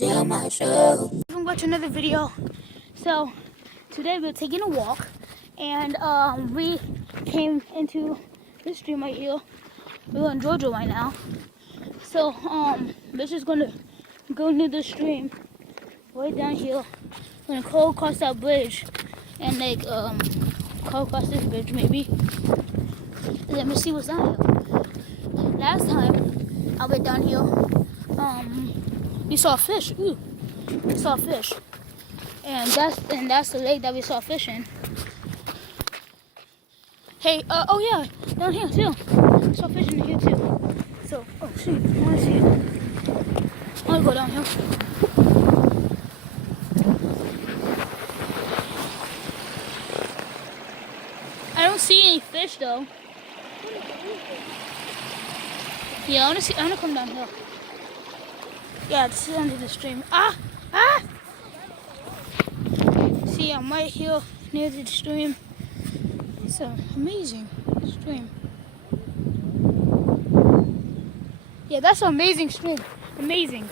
tell myself. Welcome back to another video. So today we're taking a walk, and we came into this stream right here. We're in Georgia right now. So we're just gonna go near the stream right down here. We're gonna go across that bridge and like go across this bridge maybe. And then we'll see what's down here. Last time I went down here, we saw fish. Ooh, we saw fish. And that's the lake that we saw fish in. Hey, oh yeah, down here too. We saw fish in here too. So, oh shoot, I wanna see it. I wanna go down here. I don't see any fish though. Yeah, I wanna come down here. Yeah, this is under the stream. Ah! See, I'm right here near the stream. It's an amazing stream. Yeah, that's an amazing stream. Amazing.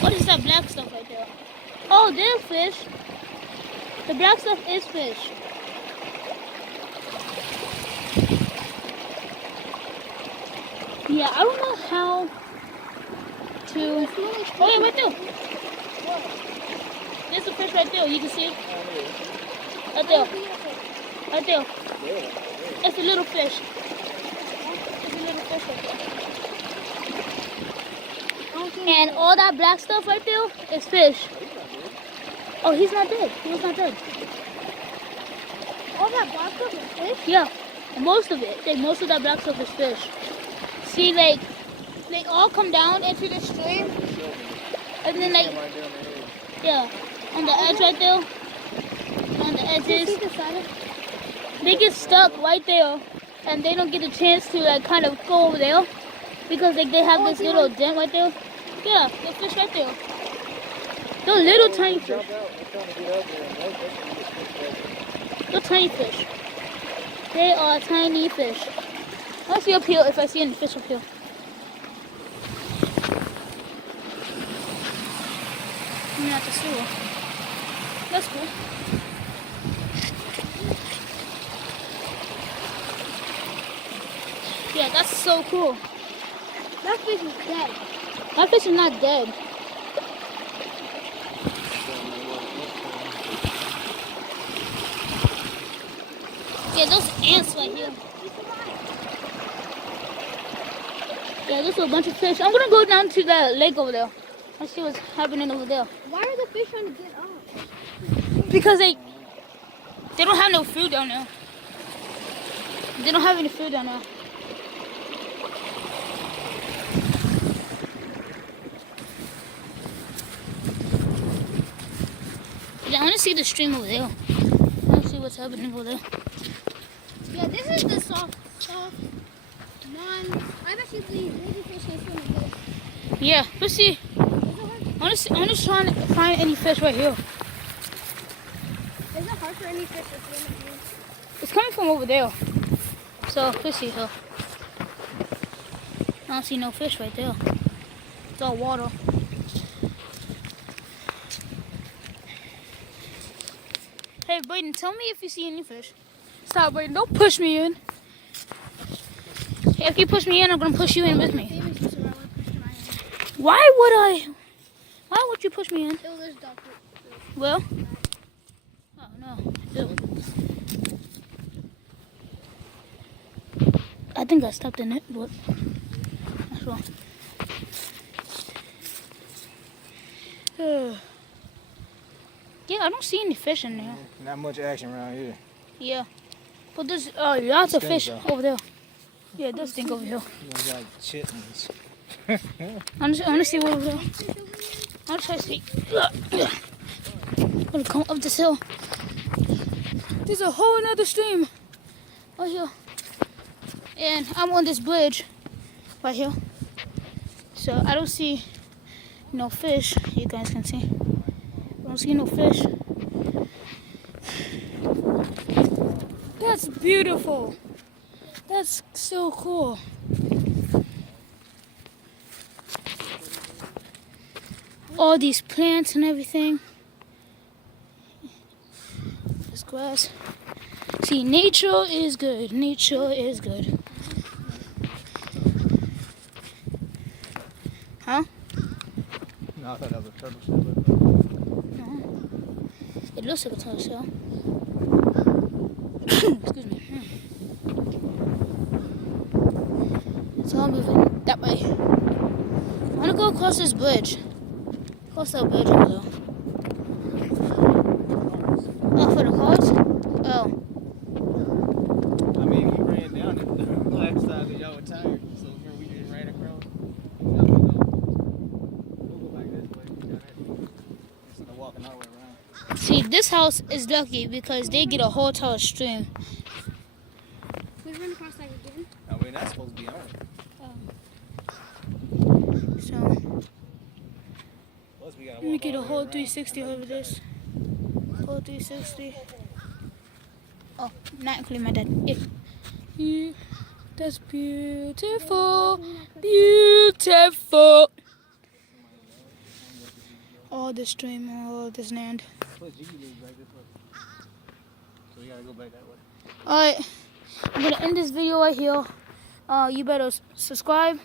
What is that black stuff right there? Oh, there's fish. The black stuff is fish. Yeah, I don't know how to... Oh, yeah, right there. There's a fish right there. You can see it. Right there. Right there. It's a little fish. It's a little fish right there. And all that black stuff right there is fish. Oh, he's not dead. He was not dead. All that black stuff is fish? Yeah, most of it. Like, most of that black stuff is fish. See, like, they all come down into the stream. And then, like, yeah, on the edge right there. On the edges. They get stuck right there. And they don't get a chance to, like, kind of go over there. Because, like, they have this little dent right there. Yeah, the fish right there. They're little tiny fish. They're tiny fish. They are tiny fish. Let's see up here if I see any fish up here. I'm at the sewer. That's cool. Yeah, that's so cool. That fish is dead. That fish is not dead. Yeah, those ants right here. Yeah, there's a bunch of fish. I'm gonna go down to the lake over there. Let's see what's happening over there. Why are the fish trying to get up? Because they don't have no food down there. They don't have any food down there. Yeah, I want to see the stream over there. I want to see what's happening over there. Yeah, this is the soft one. I bet you these baby fish can swim in this. Yeah, let's see. I want to try and find any fish right here. Is it hard for any fish to swim in here? It's coming from over there. So, let's see here. I don't see no fish right there. It's all water. Hey, Brayden, tell me if you see any fish. Stop, Brayden. Don't push me in. If you push me in, I'm going to push you in with me. Why would you push me in? Well? Oh, no. Ew. I think I stepped in it, but that's wrong. Yeah, I don't see any fish in there. Not much action around here. Yeah. But there's lots of fish over there. Yeah, it does stink over here. You know, like chitlins. I want to see what over there. I'll try to see. I'm gonna come up this hill. There's a whole another stream right here. And I'm on this bridge right here. So I don't see no fish. You guys can see. I don't see no fish. That's beautiful. That's so cool. all these plants and everything. This grass. See, nature is good. Nature is good. Huh? No, I thought that was a turtle shell. No. It looks like a turtle shell. Excuse me. So I'm moving that way. I want to go across this bridge. Across that bridge over there. Oh, for the cars? Oh. I mean, we ran down it last time and y'all were tired, so we just ran across. We'll go back this way. Instead of walking all the way around. See, this house is lucky because they get a whole entire stream. We run across that again. I mean, that's supposed to be on it. So, Plus, we gotta let me walk get a all the way whole around. 360 over this. Whole 360. Oh, not including my dad. Yeah. That's beautiful. Beautiful. All this stream, all this land. Plus, you can move back this way. So we gotta go back that way. Alright, I'm gonna end this video right here. You better subscribe,